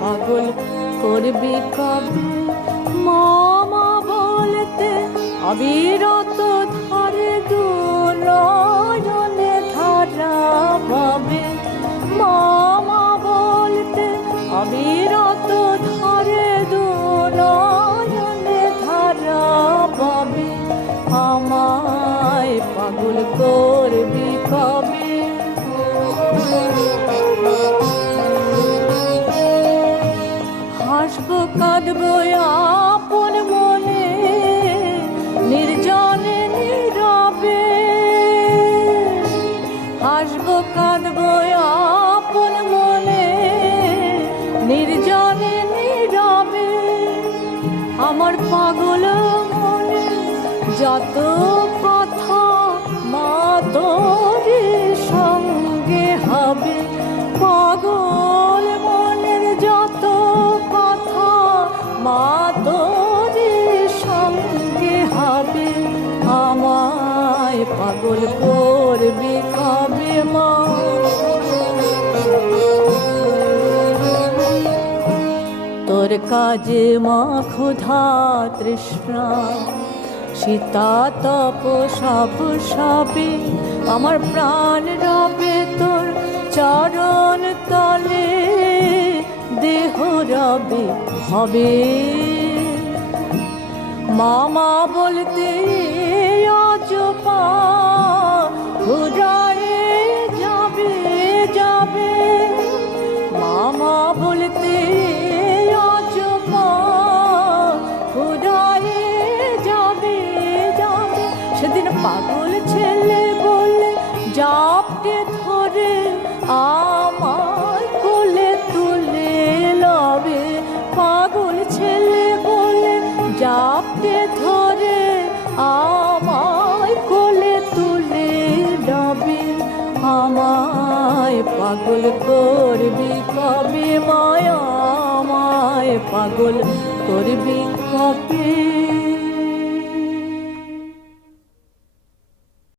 পাগল করবি কবে? মামা বলতে অবিরত ধারে দু নয়নে ধারা পাবে। মামা বলতে অবিরত ধারে দু নয়নে ধারা পাবে। আমায় পাগল করবি কবে? হাসবো কাঁদবো আপন মনে নির্জনে নীরবে। হাসবো কাঁদবো আপন মনে নির্জনে নীরবে। আমার পাগল মনে যত কথা মা তোর সঙ্গে হবে। পাগল মনের যত কথা মা তোর সঙ্গে হবে। আমায় পাগল করবি কবে মা? তোর কাজে মা ক্ষুধা তৃষ্ণা সীতা তপ সব সবে। আমার প্রাণ রবে তোর চরণ তলে, দেহ রবে হবে। মামা বলতে আজ পা ঘুরায়ে যাবে যাবে। মামা বলতে আজ পা ঘুরায়ে যাবে যাবে। সেদিন পাগল ছেলে বলে জাপটে ধরে আমায় কোলে তুলে লবে। পাগল ছেলে বলে জাপটে ধরে আমায় কোলে তুলে লবে। আমায় পাগল করবি কবে মায়া? আমায় পাগল করবি কবে?